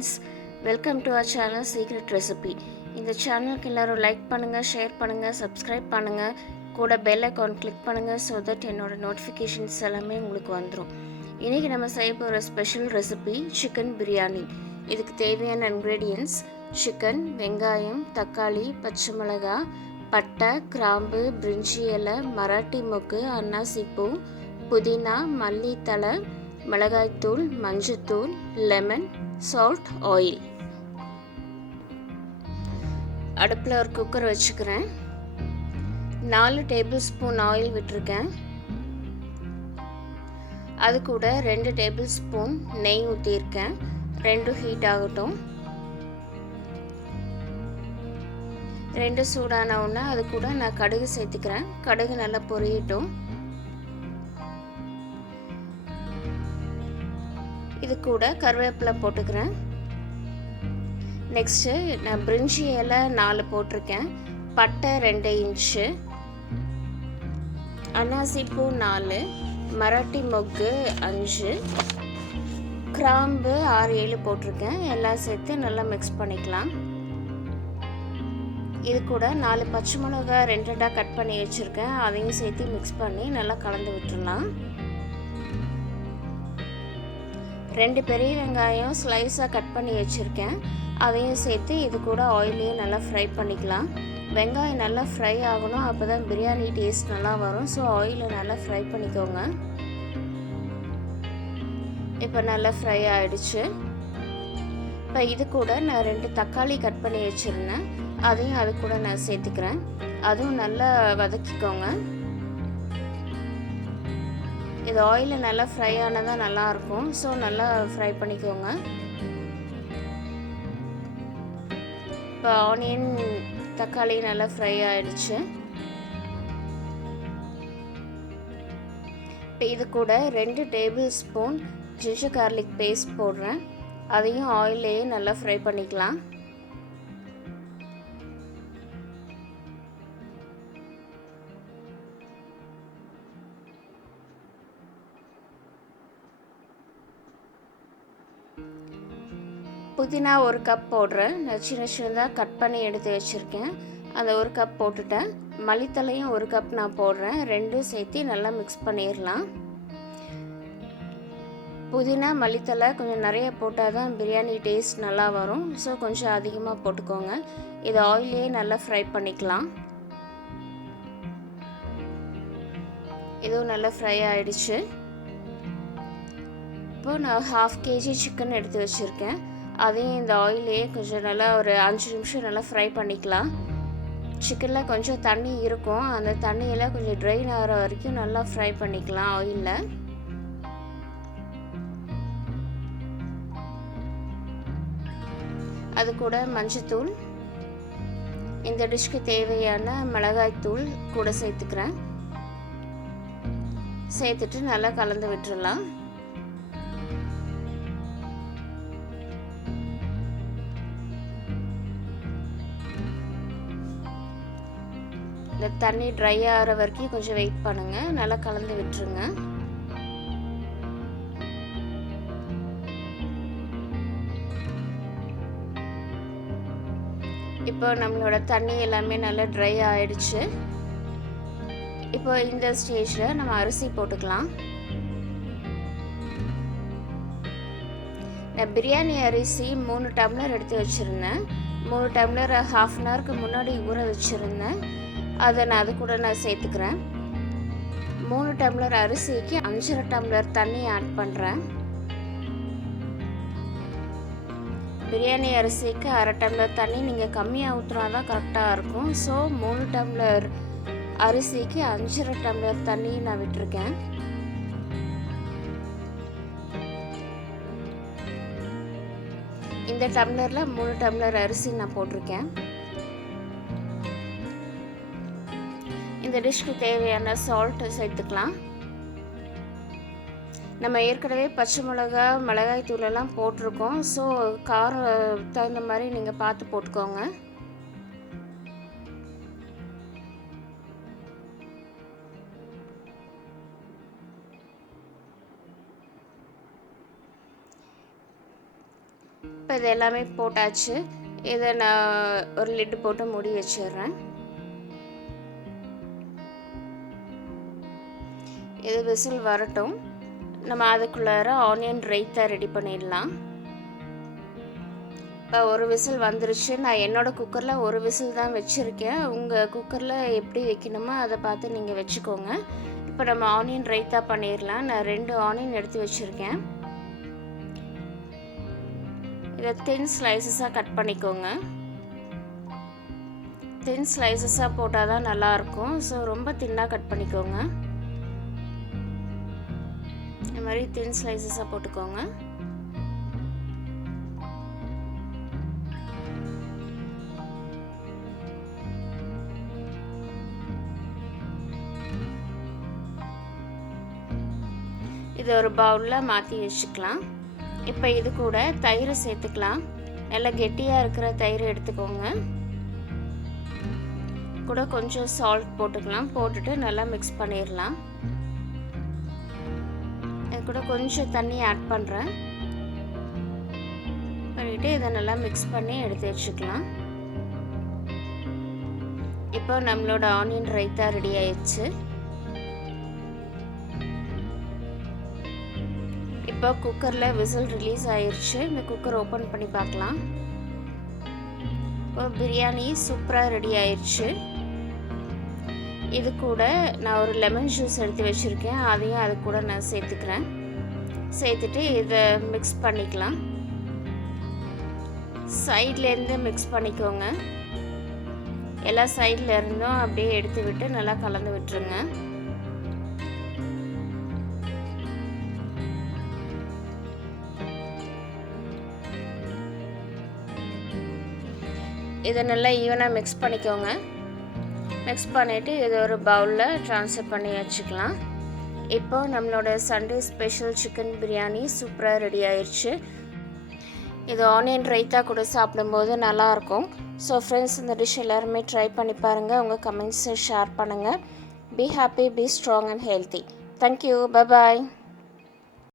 Friends, welcome to our channel secret recipe. இந்த சேனலுக்கு எல்லோரும் லைக் பண்ணுங்கள், ஷேர் பண்ணுங்கள், சப்ஸ்கிரைப் பண்ணுங்கள், கூட பெல் ஐக்கான் கிளிக் பண்ணுங்கள். ஸோ தட் என்னோடய நோட்டிஃபிகேஷன்ஸ் எல்லாமே உங்களுக்கு வந்துடும். இன்றைக்கி நம்ம செய்ய போகிற ஸ்பெஷல் ரெசிபி சிக்கன் பிரியாணி. இதுக்கு தேவையான இன்க்ரீடியன்ட்ஸ்: சிக்கன், வெங்காயம், தக்காளி, பச்சை மிளகாய், பட்டை, கிராம்பு, பிரிஞ்சி இலை, மராட்டி மொக்கு, அன்னாசி பூ, புதினா, மல்லித்தழை, மிளகாய்த்தூள், மஞ்சத்தூள், லெமன், சால்ட், ஆயில். அடுப்பில் ஒரு குக்கர் வச்சுக்கிறேன். 4 டேபிள் ஸ்பூன் ஆயில் விட்டுருக்கேன். அது கூட 2 டேபிள் ஸ்பூன் நெய் ஊற்றியிருக்கேன். 2 ஹீட் ஆகட்டும். 2 சூடான உடனே அது கூட நான் கடுகு சேர்த்துக்கிறேன். கடுகு நல்லா பொரியட்டும். இது கூட கருவேப்பிலை போட்டுக்கிறேன். நெக்ஸ்ட்டு நான் பிரிஞ்சி இலை 4 போட்டிருக்கேன். பட்டை 2 இன்ச்சு, அன்னாசி பூ 4, மராட்டி மொக்கு 5, கிராம்பு 6-7 போட்டிருக்கேன். எல்லாம் சேர்த்து நல்லா மிக்ஸ் பண்ணிக்கலாம். இது கூட 4 பச்சை மிளகாய் 2 கட் பண்ணி வச்சுருக்கேன். அதையும் சேர்த்து மிக்ஸ் பண்ணி நல்லா கலந்து விட்டுடலாம். 2 பெரிய வெங்காயம் ஸ்லைஸாக கட் பண்ணி வச்சுருக்கேன். அதையும் சேர்த்து இது கூட ஆயிலையும் நல்லா ஃப்ரை பண்ணிக்கலாம். வெங்காயம் நல்லா ஃப்ரை ஆகணும், அப்போ தான் பிரியாணி டேஸ்ட் நல்லா வரும். ஸோ ஆயிலை நல்லா ஃப்ரை பண்ணிக்கோங்க. இப்போ நல்லா ஃப்ரை ஆகிடுச்சு. இப்போ இது கூட நான் 2 தக்காளி கட் பண்ணி வச்சுருந்தேன். அதையும் அது கூட நான் சேர்த்துக்கிறேன். அதுவும் நல்லா வதக்கிக்கோங்க. இது ஆயிலில் நல்லா ஃப்ரை ஆனதான் நல்லாயிருக்கும். ஸோ நல்லா ஃப்ரை பண்ணிக்கோங்க. இப்போ ஆனியன், தக்காளி நல்லா ஃப்ரை ஆகிடுச்சு. இப்போ இது கூட 2 tablespoon ginger garlic paste போடுறேன். அதையும் ஆயிலையே நல்லா ஃப்ரை பண்ணிக்கலாம். புதினா 1 கப் போடுறேன். நான் சின்னதாக கட் பண்ணி எடுத்து வச்சுருக்கேன். அந்த 1 கப் போட்டுட்டேன். மல்லித்தலையும் 1 கப் நான் போடுறேன். 2 சேர்த்து நல்லா மிக்ஸ் பண்ணிடலாம். புதினா, மல்லித்தலை கொஞ்சம் நிறைய போட்டால் தான் பிரியாணி டேஸ்ட் நல்லா வரும். ஸோ கொஞ்சம் அதிகமாக போட்டுக்கோங்க. இது ஆயிலே நல்லா ஃப்ரை பண்ணிக்கலாம். இதுவும் நல்லா ஃப்ரை ஆகிடுச்சு. இப்போது நான் 1/2 kg சிக்கன் எடுத்து வச்சுருக்கேன். அதையும் இந்த ஆயிலே கொஞ்சம் நல்லா ஒரு 5 நிமிஷம் நல்லா ஃப்ரை பண்ணிக்கலாம். சிக்கனில் கொஞ்சம் தண்ணி இருக்கும். அந்த தண்ணியெல்லாம் கொஞ்சம் ட்ரைன் ஆகிற வரைக்கும் நல்லா ஃப்ரை பண்ணிக்கலாம் ஆயிலில். அது கூட மஞ்சத்தூள், இந்த டிஷ்க்கு தேவையான மிளகாய்த்தூள் கூட சேர்த்துக்கிறேன். சேர்த்துட்டு நல்லா கலந்து விட்டுடலாம். இந்த தண்ணி ட்ரை ஆகிற வரைக்கும் கொஞ்சம் வெயிட் பண்ணுங்கள். நல்லா கலந்து விட்டுருங்க. இப்போ நம்மளோட தண்ணி எல்லாமே நல்லா ட்ரை ஆகிடுச்சு. இப்போ இந்த ஸ்டேஜில் நம்ம அரிசி போட்டுக்கலாம். நான் பிரியாணி அரிசி 3 டம்ளர் எடுத்து வச்சுருந்தேன். 3 டம்ளர் 1/2 அன் ஹவருக்கு முன்னாடி ஊற வச்சுருந்தேன். அதை அது கூட நான் சேர்த்துக்கிறேன். 3 டம்ளர் அரிசிக்கு 5.5 டம்ளர் தண்ணி ஆட் பண்ணுறேன். பிரியாணி அரிசிக்கு 1/2 டம்ளர் தண்ணி நீங்கள் கம்மியாக ஊற்றுனா தான் கரெக்டாக இருக்கும். ஸோ 3 டம்ளர் அரிசிக்கு 5.5 டம்ளர் தண்ணி நான் விட்டுருக்கேன். இந்த டம்ளரில் 3 டம்ளர் அரிசி நான் போட்டிருக்கேன். இந்த டிஷ்க்கு தேவையான சால்ட்டு சேர்த்துக்கலாம். நம்ம ஏற்கனவே பச்சை மிளகாய், மிளகாய் தூளெல்லாம் போட்டிருக்கோம். ஸோ காரம் தகுந்த மாதிரி நீங்கள் பார்த்து போட்டுக்கோங்க. இப்போ இது எல்லாமே போட்டாச்சு. இதை நான் ஒரு லிட்டு போட்டு மூடி வச்சிடுறேன். இது விசில் வரட்டும். நம்ம அதுக்குள்ளார ஆனியன் ரைத்தா ரெடி பண்ணிடலாம். இப்போ ஒரு விசில் வந்துருச்சு. நான் என்னோடய குக்கரில் ஒரு விசில் தான் வச்சுருக்கேன். உங்கள் குக்கரில் எப்படி வைக்கணுமோ அதை பார்த்து நீங்கள் வச்சுக்கோங்க. இப்போ நம்ம ஆனியன் ரைத்தா பண்ணிடலாம். நான் 2 ஆனியன் எடுத்து வச்சுருக்கேன். இதை தின் ஸ்லைசஸாக கட் பண்ணிக்கோங்க. தின் ஸ்லைசஸாக போட்டால் தான் நல்லாயிருக்கும். ஸோ ரொம்ப தின்னாக கட் பண்ணிக்கோங்க. இந்த மாதிரி தின் ஸ்லைசஸாக போட்டுக்கோங்க. இது ஒரு பவுலில் மாற்றி வச்சுக்கலாம். இப்போ இது கூட தயிர் சேர்த்துக்கலாம். நல்லா கெட்டியாக இருக்கிற தயிர் எடுத்துக்கோங்க. கூட கொஞ்சம் சால்ட் போட்டுக்கலாம். போட்டுட்டு நல்லா மிக்ஸ் பண்ணிடலாம். இது கூட கொஞ்சம் தண்ணி ஆட் பண்ணுறேன். பண்ணிவிட்டு இதை நல்லா மிக்ஸ் பண்ணி எடுத்து வச்சுக்கலாம். இப்போ நம்மளோட ஆனியன் ரைத்தா ரெடி ஆயிடுச்சு. இப்போ குக்கரில் விசில் ரிலீஸ் ஆயிடுச்சு. இந்த குக்கர் ஓப்பன் பண்ணி பார்க்கலாம். இப்போ பிரியாணி சூப்பராக ரெடி ஆயிடுச்சு. இது கூட நான் ஒரு லெமன் ஜூஸ் எடுத்து வச்சுருக்கேன். அதையும் அது கூட நான் சேர்த்துக்கிறேன். சேர்த்துட்டு இதை மிக்ஸ் பண்ணிக்கலாம். சைட்லேருந்து மிக்ஸ் பண்ணிக்கோங்க. எல்லா சைடில் இருந்தும் அப்படியே எடுத்து விட்டு நல்லா கலந்து விட்டுருங்க. இதை நல்லா ஈவனாக மிக்ஸ் பண்ணிக்கோங்க. மிக்ஸ் பண்ணிவிட்டு இதை ஒரு பவுலில் ட்ரான்ஸ்ஃபர் பண்ணி வச்சுக்கலாம். இப்போ நம்மளோட சண்டே ஸ்பெஷல் சிக்கன் பிரியாணி சூப்பராக ரெடி ஆயிடுச்சு. இது ஆனியன் ரைத்தா கூட சாப்பிடும்போது நல்லாயிருக்கும். ஸோ ஃப்ரெண்ட்ஸ், இந்த டிஷ் எல்லாருமே ட்ரை பண்ணி பாருங்கள். உங்கள் கமெண்ட்ஸை ஷேர் பண்ணுங்கள். Be happy, be strong and healthy. Thank you. Bye bye.